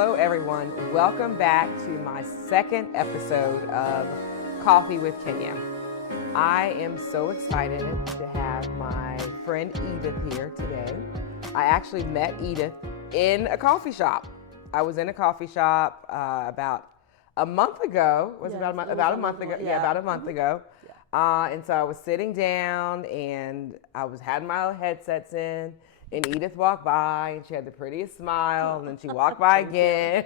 Hello, everyone. Welcome back to my second episode of Coffee with Kenya. I am so excited to have my friend Edith here today. I actually met Edith in a coffee shop. I was in a coffee shop about a month ago. Was it about a month ago? Yeah, about a month ago. And so I was sitting down and I was had my headsets in, and Edith walked by and she had the prettiest smile, and then she walked by again,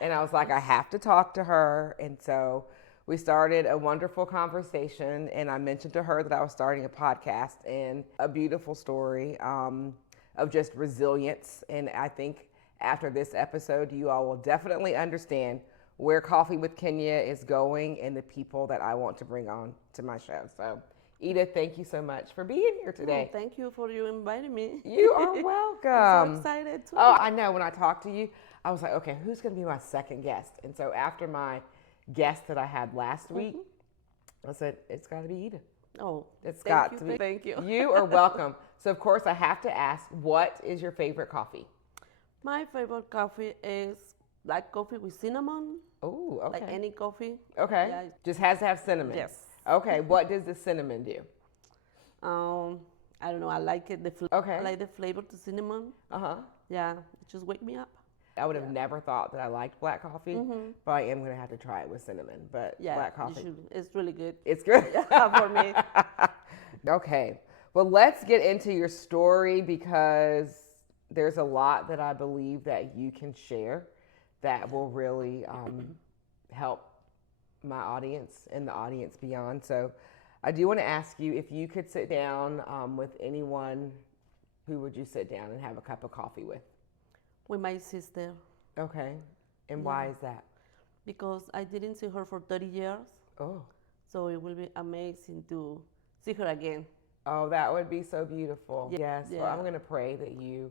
and I was like, I have to talk to her. And so we started a wonderful conversation, and I mentioned to her that I was starting a podcast and a beautiful story of just resilience. And I think after this episode, you all will definitely understand where Coffee with Kenya is going and the people that I want to bring on to my show. So Edith, thank you so much for being here today. Thank you for you inviting me. You are welcome. I'm so excited too. Oh, I know. When I talked to you, I was like, okay, who's going to be my second guest? And so after my guest that I had last week, I said, it's got to be Edith. Oh, it's got to be. Thank you. You are welcome. So of course I have to ask, what is your favorite coffee? My favorite coffee is black coffee with cinnamon. Oh, okay. Like any coffee. Okay. Yeah. Just has to have cinnamon. Yes. Okay. What does the cinnamon do? I don't know. I like it. Okay. I like the flavor to cinnamon. Yeah. It just wake me up. I would have never thought that I liked black coffee, but I am going to have to try it with cinnamon. But black coffee. You should. It's really good. It's good for me. Okay. Well, let's get into your story, because there's a lot that I believe that you can share that will really help my audience and the audience beyond. So I do want to ask you, if you could sit down with anyone, who would you sit down and have a cup of coffee with? With my sister. Okay. And why is that? Because I didn't see her for 30 years. Oh. So it will be amazing to see her again. Oh, that would be so beautiful. Yes. Yeah. Well, I'm going to pray that you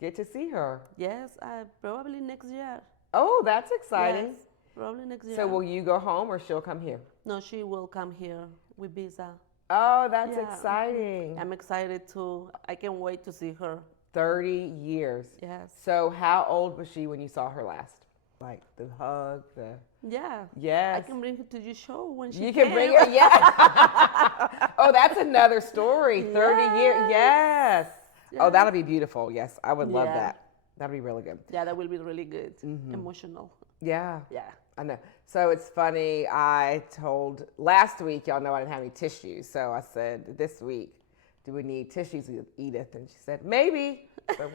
get to see her. Yes, probably next year. Oh, that's exciting. Yes, probably next year. So will you go home or she'll come here? No, she will come here with visa. Oh, that's exciting. I'm excited too. I can't wait to see her. 30 years. Yes. So how old was she when you saw her last? Like the hug, Yeah. Yes. I can bring her to your show when she You can bring her, yeah. Oh, that's another story. 30 years. Yes. Oh, that'll be beautiful. Yes, I would love that. That'll be really good. Yeah, that will be really good. Emotional. Yeah. Yeah. I know. So it's funny. I told last week, y'all know I didn't have any tissues. So I said, this week, do we need tissues, Edith? And she said, maybe. So,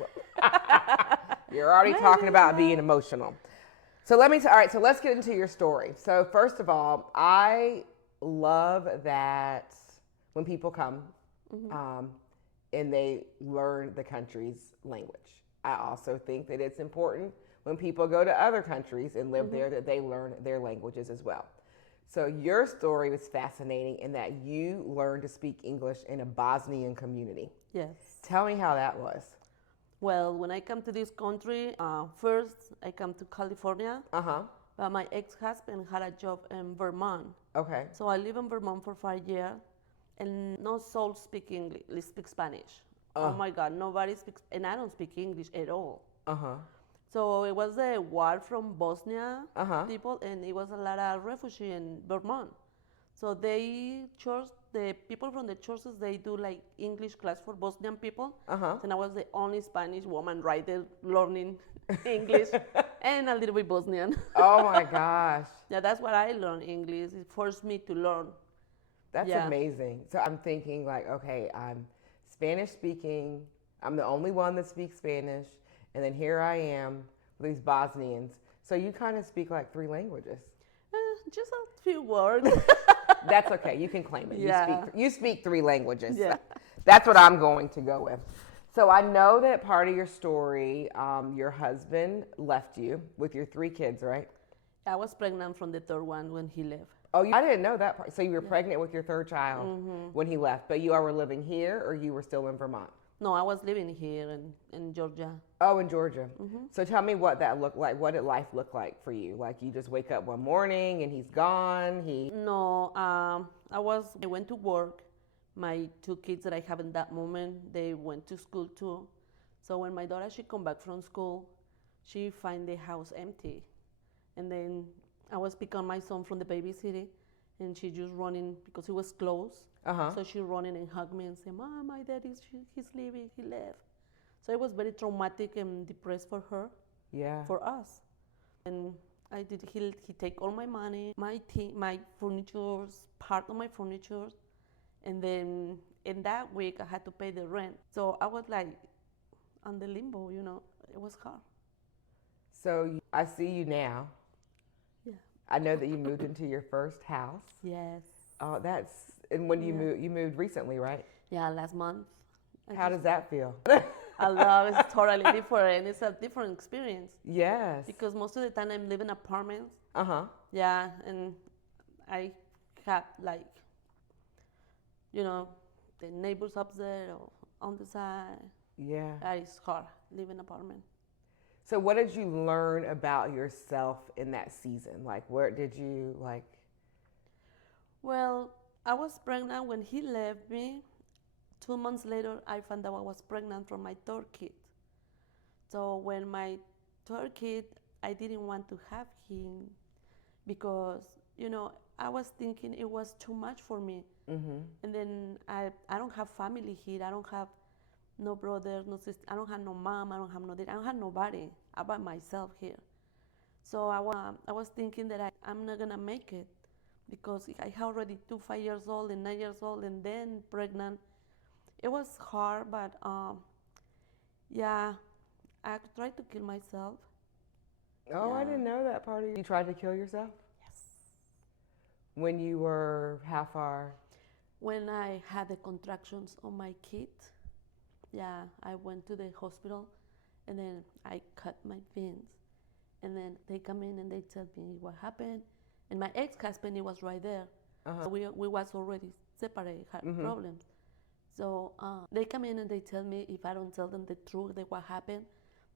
you're already talking about being emotional. So all right, so let's get into your story. So first of all, I love that when people come and they learn the country's language. I also think that it's important when people go to other countries and live there that they learn their languages as well. So your story was fascinating in that you learned to speak English in a Bosnian community. Yes. Tell me how that was. Well, when I come to this country, first I come to California. But my ex-husband had a job in Vermont. Okay. So I live in Vermont for 5 years, and no soul speak English, speak Spanish. Oh my God, nobody speaks, and I don't speak English at all. So it was the war from Bosnia people, and it was a lot of refugees in Vermont. So they chose, the people from the churches, they do like English class for Bosnian people. And I was the only Spanish woman right there learning English and a little bit Bosnian. Oh my gosh. Yeah, that's what I learned English. It forced me to learn. That's amazing. So I'm thinking like, okay, I'm Spanish speaking. I'm the only one that speaks Spanish. And then here I am with these Bosnians. So you kind of speak like 3 languages. Just a few words. That's okay. You can claim it. Yeah. You speak 3 languages. Yeah. That's what I'm going to go with. So I know that part of your story, your husband left you with your 3 kids, right? I was pregnant from the 3rd one when he left. Oh, I didn't know that part. So you were pregnant with your 3rd child when he left, but you all were living here, or you were still in Vermont? No, I was living here in Georgia. Oh, in Georgia. So tell me what that looked like. What did life look like for you? Like you just wake up one morning and he's gone? No, I went to work. My 2 kids that I have in that moment, they went to school too. So when my daughter, she come back from school, she find the house empty. And then I was picking my son from the babysitter, and she just running because he was close. So she running and hugged me and said, "Mom, my dad he's leaving, he left." So it was very traumatic and depressed for her, for us. And he take all my money, my furniture, part of my furniture, and then in that week I had to pay the rent. So I was like on the limbo, it was hard. So I see you now. Yeah. I know that you moved into your first house. Yes. Oh, and when you moved recently, right? Yeah, last month. How does that feel? I love it's totally different. It's a different experience. Yes. Because most of the time I'm living in apartments. Yeah, and I have the neighbors up there or on the side. Yeah. That is hard, living in an apartment. So what did you learn about yourself in that season? Like, where did you Well, I was pregnant when he left me. 2 months later, I found out I was pregnant for my third kid. So when my third kid, I didn't want to have him because, I was thinking it was too much for me. And then I don't have family here. I don't have no brother, no sister. I don't have no mom. I don't have no dad. I don't have nobody. I'm by myself here. So I was thinking that I'm not going to make it because I had already 5 years old and 9 years old and then pregnant. It was hard, but I tried to kill myself. Oh, I didn't know that part of you. You tried to kill yourself? Yes. When you were how far? When I had the contractions on my kid, I went to the hospital and then I cut my veins. And then they come in and they tell me what happened. And my ex-husband, he was right there. So we was already separated, had problems. So they come in and they tell me if I don't tell them the truth that what happened,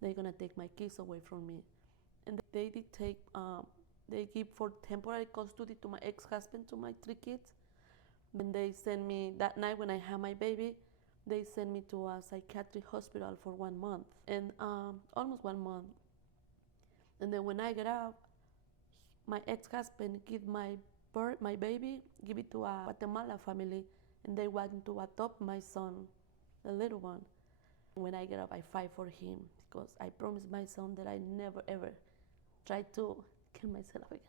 they're gonna take my kids away from me. And they did they give for temporary custody to my ex-husband to my 3 kids. Then they send me, that night when I had my baby, they sent me to a psychiatric hospital for 1 month, and almost 1 month. And then when I get out, my ex-husband give my baby, give it to a Guatemala family, and they want to adopt my son, the little one. When I get up, I fight for him because I promised my son that I never ever try to kill myself again.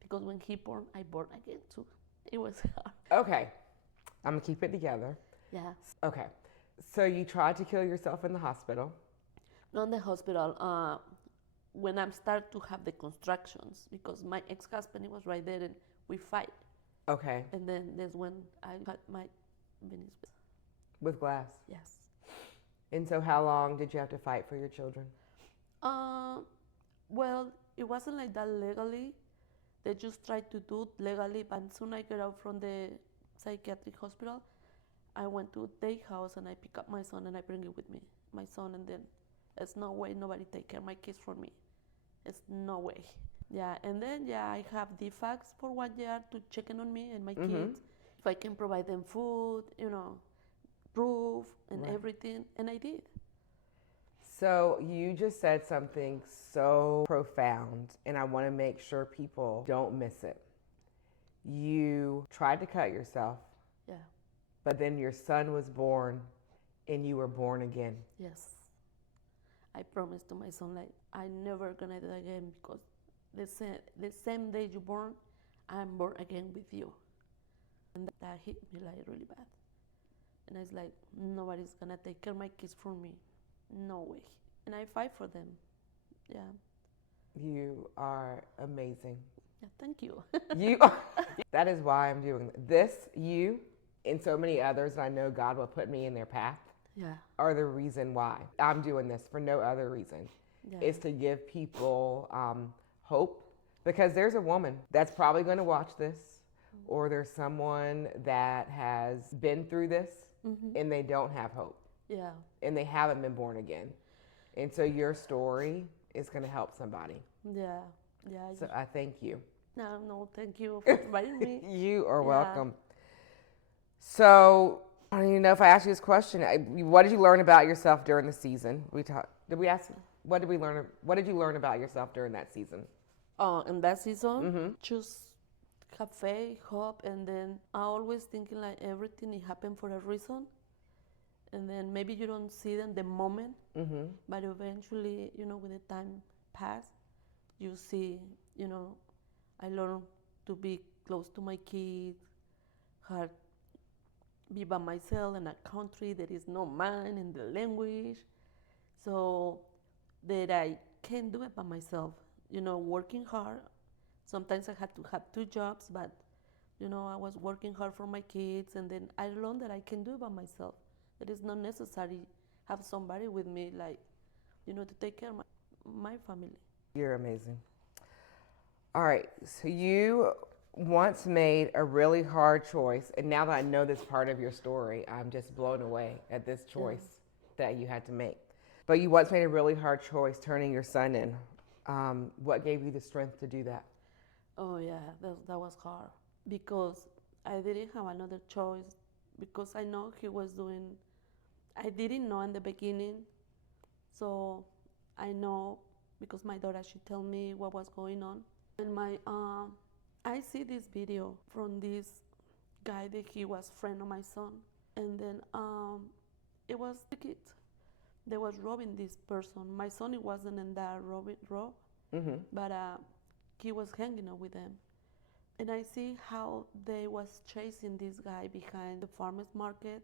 Because when he born, I born again too. It was hard. Okay, I'm gonna keep it together. Yeah. Okay, so you tried to kill yourself in the hospital. Not in the hospital. When I start to have the contractions, because my ex-husband, he was right there and we fight. Okay. And then there's when I cut my veins. With glass? Yes. And so how long did you have to fight for your children? Well, it wasn't like that legally. They just tried to do it legally, but as soon as I got out from the psychiatric hospital, I went to their house and I pick up my son and I bring it with me, my son, and then there's no way nobody take care of my kids for me. It's no way. Yeah, and then I have DFACs for 1 year to check in on me and my kids. If I can provide them food, proof and everything, and I did. So you just said something so profound, and I want to make sure people don't miss it. You tried to cut yourself. Yeah. But then your son was born, and you were born again. Yes. I promised to my son, I'm never gonna do it again because the same day you born, I'm born again with you. And that hit me really bad. And I was like, nobody's gonna take care of my kids for me. No way. And I fight for them. Yeah. You are amazing. Yeah, thank you. That is why I'm doing this. You and so many others that I know God will put me in their path are the reason why I'm doing this, for no other reason. Is to give people hope, because there's a woman that's probably going to watch this, or there's someone that has been through this and they don't have hope. Yeah. And they haven't been born again. And so your story is going to help somebody. Yeah. So I thank you. No, thank you for inviting me. You are welcome. So I don't even know if I asked you this question. What did you learn about yourself during the season? Did we ask? What did we learn? What did you learn about yourself during that season? In that season, just have faith, hope, and then I always thinking like everything it happened for a reason, and then maybe you don't see it in the moment, but eventually, with the time pass, you see, I learned to be close to my kids, how be by myself in a country that is not mine in the language, so that I can do it by myself. Working hard. Sometimes I had to have two jobs, but I was working hard for my kids, and then I learned that I can do it by myself. That it's not necessary have somebody with me, like, to take care of my family. You're amazing. All right, so you once made a really hard choice, and now that I know this part of your story, I'm just blown away at this choice that you had to make. But you once made a really hard choice turning your son in. What gave you the strength to do that? Oh yeah, that was hard because I didn't have another choice because I know he was doing. I didn't know in the beginning, so I know because my daughter she told me what was going on, and I see this video from this guy that he was friend of my son, and then it was the kid. They was robbing this person. My son, it wasn't in that rob, but he was hanging out with them. And I see how they was chasing this guy behind the farmer's market,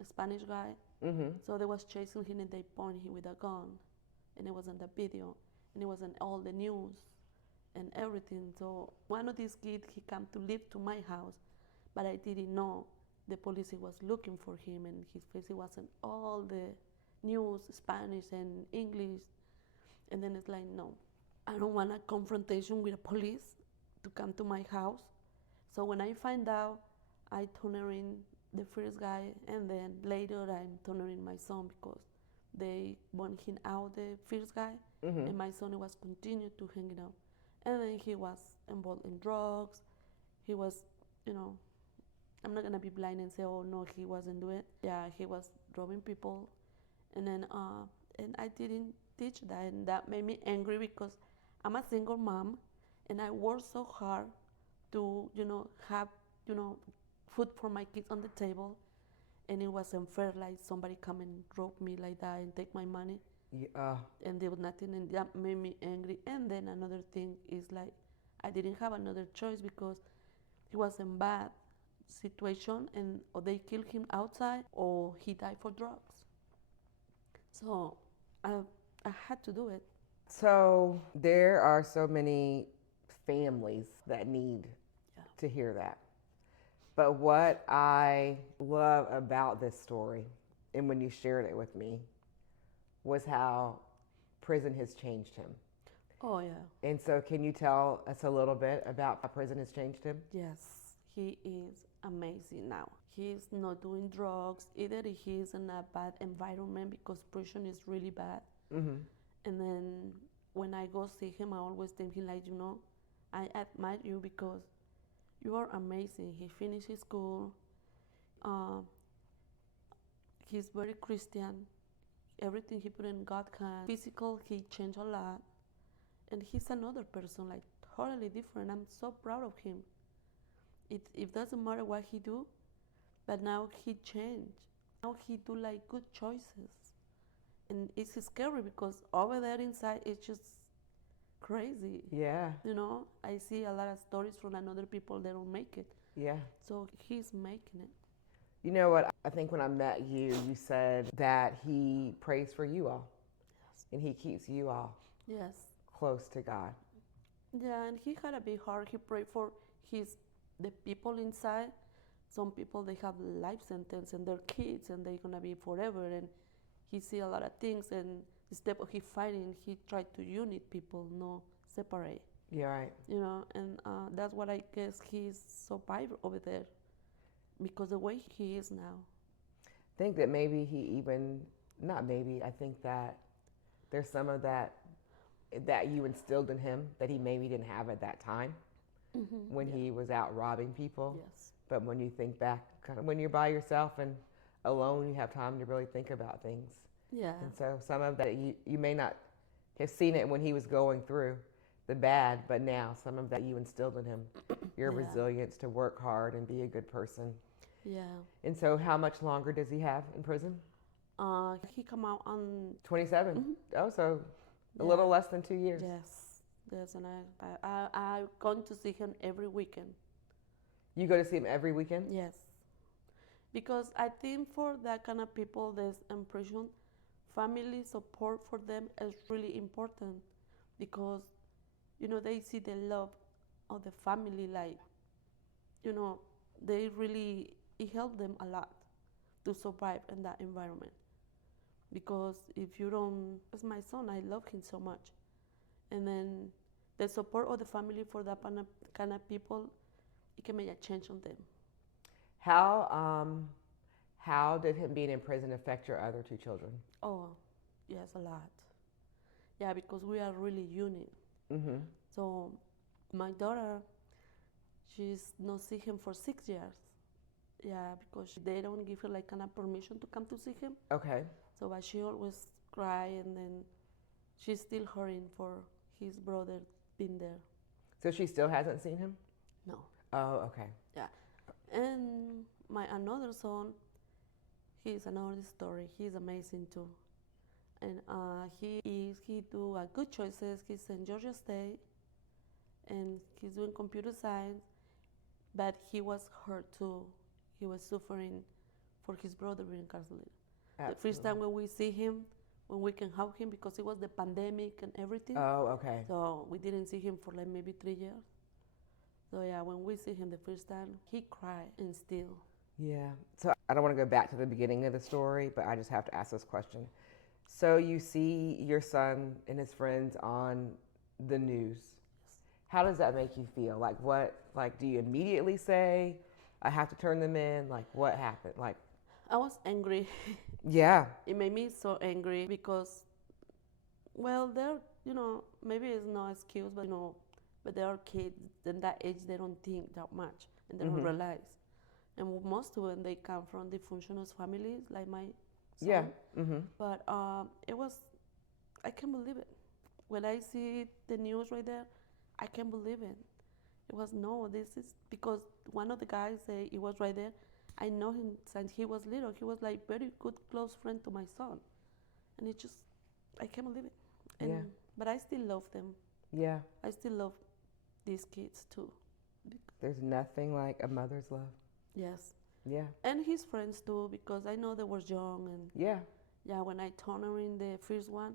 a Spanish guy. So they was chasing him and they point him with a gun. And it was in the video. And it was in all the news and everything. So one of these kids, he came to live to my house, but I didn't know the police was looking for him, and his face was in all the news, Spanish and English. And then it's like, no, I don't want a confrontation with the police to come to my house. So when I find out, I turn in the first guy, and then later I'm turning my son because they want him out, the first guy, and my son was continued to hang out. And then he was involved in drugs. He was, I'm not gonna be blind and say, oh no, he wasn't doing it. Yeah, he was robbing people. And then, and I didn't teach that, and that made me angry because I'm a single mom, and I work so hard to, have, food for my kids on the table, and it was unfair, like somebody come and rob me like that and take my money. Yeah. And there was nothing, and that made me angry. And then another thing is like, I didn't have another choice because he was in bad situation, and or they killed him outside, or he died for drugs. So I had to do it. So there are so many families that need to hear that. But what I love about this story, and when you shared it with me, was how prison has changed him. Oh, yeah. And so can you tell us a little bit about how prison has changed him? Yes, he is amazing now. He's not doing drugs. Either he's in a bad environment because prison is really bad. And then when I go see him, I always tell him, like, I admire you because you are amazing. He finished his school. He's very Christian. Everything he put in God's hand. Physical, he changed a lot. And he's another person, like totally different. I'm so proud of him. It doesn't matter what he do, but now he changed. Now he do like good choices. And it's scary because over there inside, it's just crazy. Yeah. I see a lot of stories from other people that don't make it. Yeah. So he's making it. You know what? I think when I met you, you said that he prays for you all. Yes. And he keeps you all. Yes. Close to God. Yeah, and he had a big heart. He prayed for the people inside. Some people, they have life sentence and their kids, and they're gonna be forever. And he see a lot of things, and instead of he fighting, he tried to unite people, no separate. Yeah, right. And that's what I guess he's survived over there, because the way he is now. I think that maybe he even, not maybe, I think that there's some of that you instilled in him that he maybe didn't have at that time when he was out robbing people. Yes. But when you think back, kind of when you're by yourself and alone, you have time to really think about things. Yeah. And so some of that you may not have seen it when he was going through the bad, but now some of that you instilled in him, your Yeah. resilience to work hard and be a good person. Yeah. And so how much longer does he have in prison? He come out on 27. Mhm. Oh, so a Yeah. little less than 2 years. Yes. Yes, and I gone to see him every weekend. You go to see him every weekend? Yes. Because I think for that kind of people, there's impression, family support for them is really important because, they see the love of the family, like, they really, it helped them a lot to survive in that environment. Because if you don't, as my son, I love him so much. And then the support of the family for that kind of people, it can make a change on them. How did him being in prison affect your other 2 children? Oh, yes, a lot. Yeah, because we are really unique. Mm-hmm. So my daughter, she's not see him for 6 years. Yeah, because they don't give her like kind of permission to come to see him. Okay. So but she always cry, and then she's still hurting for his brother being there. So she still hasn't seen him? No. Oh, okay. Yeah. And my another son, he's another story. He's amazing too. And he do good choices. He's in Georgia State, and he's doing computer science. But he was hurt too. He was suffering for his brother being incarcerated. Absolutely. The first time when we see him, when we can hug him, because it was the pandemic and everything. Oh, okay. So we didn't see him for like maybe 3 years. So yeah, when we see him the first time, he cried and still. Yeah. So I don't want to go back to the beginning of the story, but I just have to ask this question. So you see your son and his friends on the news. How does that make you feel? Like do you immediately say, I have to turn them in? Like what happened? Like I was angry. Yeah. It made me so angry because, well, they're, maybe it's no excuse, but they are kids. In that age, they don't think that much and they don't realize. And most of them, they come from dysfunctional families, like my son. Yeah. Mm-hmm. But I can't believe it. When I see the news right there, I can't believe it. It was, no, this is because one of the guys say he was right there. I know him since he was little. He was like very good, close friend to my son. And it just, I can't believe it. And, Yeah. But I still love them. Yeah. I still love these kids too. There's nothing like a mother's love. Yes. Yeah. And his friends too, because I know they were young. And Yeah. yeah, when I turned her in the first one,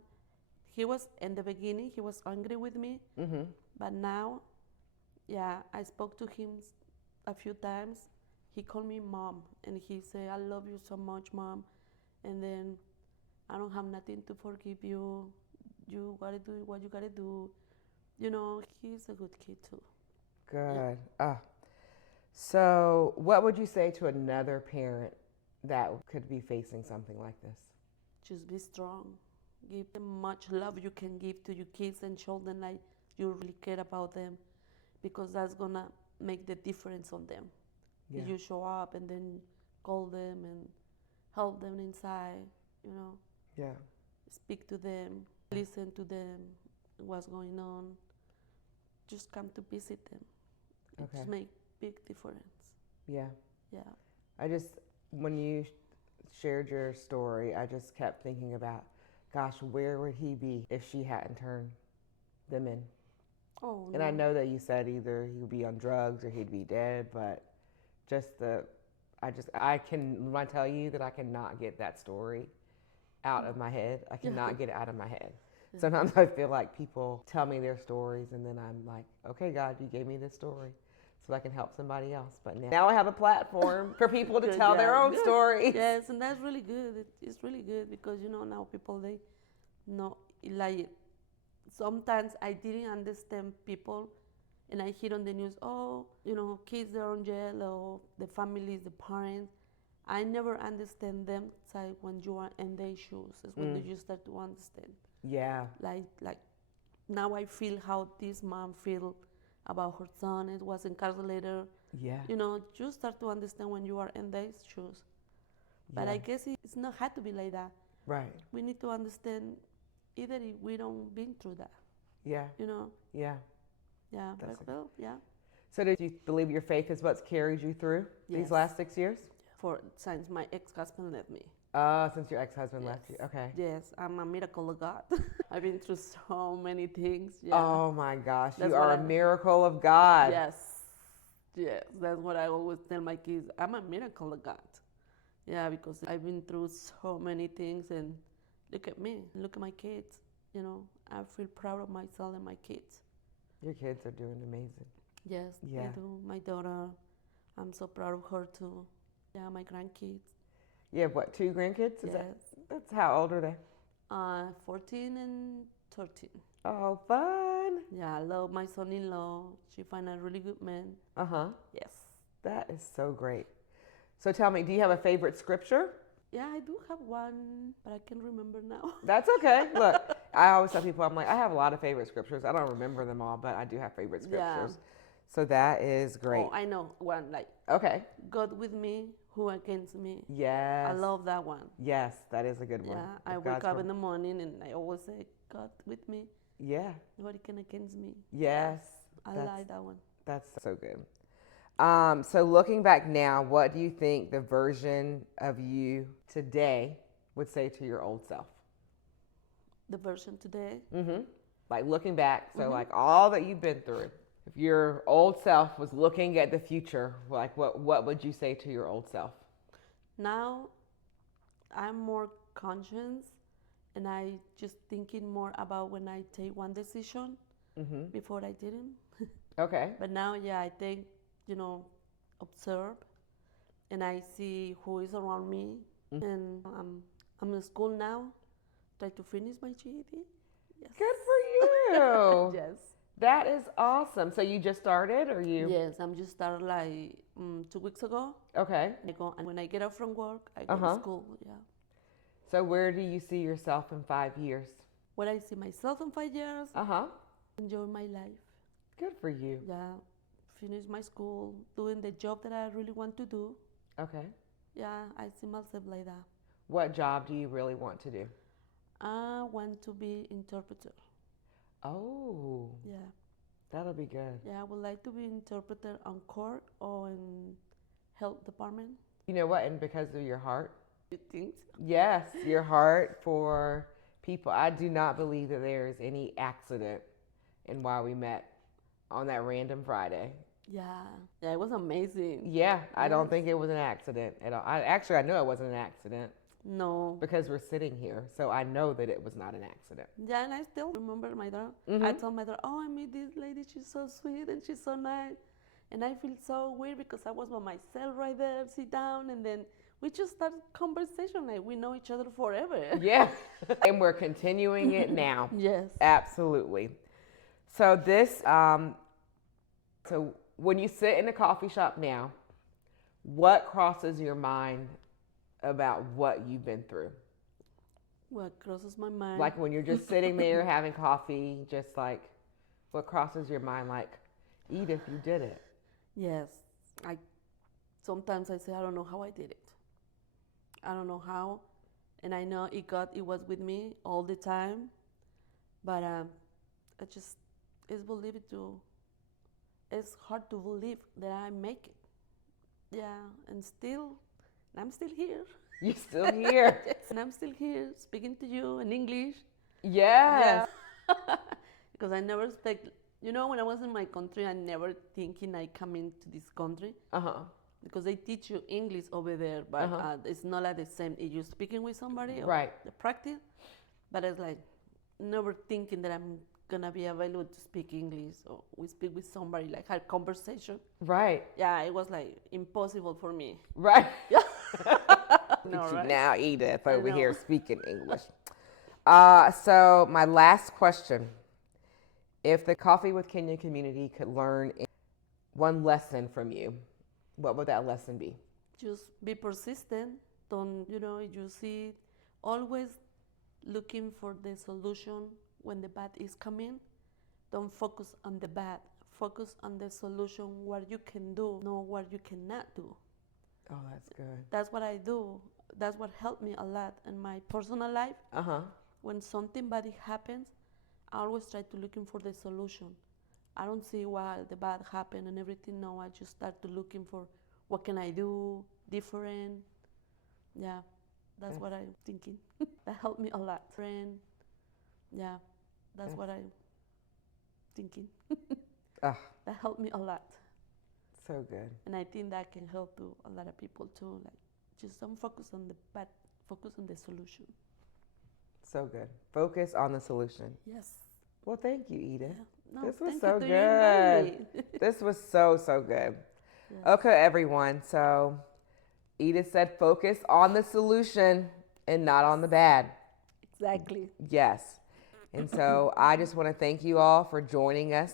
he was, in the beginning, he was angry with me. Mm-hmm. But now, yeah, I spoke to him a few times. He called me mom, and he said, I love you so much, mom. And then I don't have nothing to forgive you. You gotta do what you gotta do. He's a good kid too. Good. So what would you say to another parent that could be facing something like this? Just be strong. Give them much love you can give to your kids and show them like you really care about them, because that's gonna make the difference on them. Yeah. If you show up and then call them and help them inside, Yeah. speak to them, listen to them, what's going on. Just come to visit them. It Okay. just make big difference. Yeah. Yeah. When you shared your story, I just kept thinking about, gosh, where would he be if she hadn't turned them in? Oh, And no. I know that you said either he would be on drugs or he'd be dead, but when I tell you that I cannot get that story out of my head. I cannot get it out of my head. Yeah. Sometimes I feel like people tell me their stories and then I'm like, okay, God, you gave me this story so I can help somebody else. But now I have a platform for people to tell their own stories. Yes, and that's really good. It's really good because, now people, they know, like, sometimes I didn't understand people, and I hear on the news, kids are in jail, or the families, the parents. I never understand them. It's like when you are in their shoes, is when you start to understand. Yeah. Like now I feel how this mom feel about her son. It was incarcerated. Yeah. You start to understand when you are in their shoes. But I guess it's not had to be like that. Right. We need to understand either if we don't been through that, Yeah. you know. Yeah. Yeah, That's but well, yeah. So did you believe your faith is what's carried you through these Yes. last 6 years? For since my ex-husband left me. Since your ex-husband left you. Okay. Yes, I'm a miracle of God. I've been through so many things. Yeah. Oh my gosh, That's you are what a miracle of God. Yes. Yes, that's what I always tell my kids. I'm a miracle of God. Yeah, because I've been through so many things, and look at me, look at my kids. You know, I feel proud of myself and my kids. Your kids are doing amazing. Yes, Yeah. they do. My daughter, I'm so proud of her too. Yeah, my grandkids. You have what, 2 grandkids? Yes. That's how old are they? 14 and 13. Oh, fun. Yeah, I love my son-in-law. She find a really good man. Uh-huh. Yes. That is so great. So tell me, do you have a favorite scripture? Yeah, I do have one, but I can't remember now. That's okay. Look, I always tell people, I'm like, I have a lot of favorite scriptures. I don't remember them all, but I do have favorite scriptures. Yeah. So that is great. Oh, I know one, like, Okay. God with me, who against me. Yes. I love that one. Yes, that is a good one. Yeah, I If wake God's up for- in the morning and I always say, God with me, Yeah. nobody can against me. Yes. I That's- like that one. That's so good. So looking back now, what do you think the version of you today would say to your old self? The version today, Mm-hmm. Like looking back, so like all that you've been through. If your old self was looking at the future, like what would you say to your old self? now I'm more conscious and I just thinking more about when I take one decision Mm-hmm. before I didn't. Okay. But now, yeah, I think, observe and I see who is around me. And I'm in school now, try to finish my GED. Yes. Good for you. Yes. That is awesome. So you just started, or you? Yes, I'm just started like 2 weeks ago. Okay. I go, and when I get out from work, I go Uh-huh. to school. Yeah. So where do you see yourself in 5 years? Where I see myself in 5 years, Uh-huh. enjoy my life. Good for you. Yeah. Finish my school, doing the job that I really want to do. Okay. Yeah, I see myself like that. What job do you really want to do? I want to be interpreter. Oh, Yeah. that'll be good. Yeah, I would like to be interpreter on court or in health department. You know what? And because of your heart, You think? yes, your heart for people. I do not believe that there is any accident in why we met on that random Friday. Yeah. Yeah, it was amazing. Yeah, I don't Yes. think it was an accident at all. I know it wasn't an accident No. because we're sitting here, so I know that it was not an accident. Yeah, and I still remember my daughter. Mhm. I told my daughter, oh, I met this lady. She's so sweet and she's so nice. And I feel so weird because I was by myself right there, sit down, and then we just started conversation like we know each other forever. Yeah, and we're continuing it now. Yes. Absolutely. So so when you sit in a coffee shop now, what crosses your mind about what you've been through? What crosses my mind? Like when you're just sitting there having coffee, just like what crosses your mind? Like, Edith, you did it. Yes. Sometimes I say I don't know how I did it. I don't know how, and I know it was with me all the time, but it's hard to believe that I make it. Yeah, and I'm still here. You're still here. Yes, and I'm still here speaking to you in English. Yes. Yeah. Because I never expect, when I was in my country, I never thinking I come into this country. Uh-huh. Because they teach you English over there, but it's not like the same if you're speaking with somebody or Right. the practice. But it's like never thinking that I'm gonna be available to speak English or we speak with somebody, like have conversation. Right. Yeah, it was like impossible for me. Right. Yeah. Look No, at you right? now, Edith, I over know. here speaking English. So my last question. If the Coffee with Kenya community could learn one lesson from you, what would that lesson be? Just be persistent. Don't, you see it, always looking for the solution when the bad is coming. Don't focus on the bad. Focus on the solution, what you can do, not what you cannot do. Oh, that's good. That's what I do. That's what helped me a lot in my personal life. Uh-huh. when something bad happens, I always try to looking for the solution. I don't see why the bad happened and everything. No, I just start to looking for what can I do different. Yeah, that's what I'm thinking. That helped me a lot. Friend, yeah, that's what I'm thinking. That helped me a lot. So good. And I think that can help to a lot of people too. Like, just don't focus on the bad, focus on the solution. So good. Focus on the solution. Yes. Well, thank you, Edith. Yeah. No, this was thank so you good. This was so good. Yes. Okay, everyone. So Edith said focus on the solution and not on the bad. Exactly. Yes. And so I just want to thank you all for joining us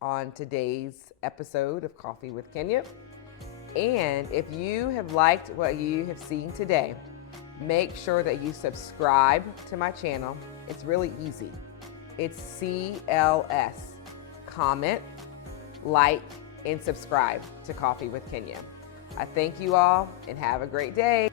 on today's episode of Coffee with Kenya. And if you have liked what you have seen today, make sure that you subscribe to my channel. It's really easy. It's CLS. Comment, like, and subscribe to Coffee with Kenya. I thank you all and have a great day.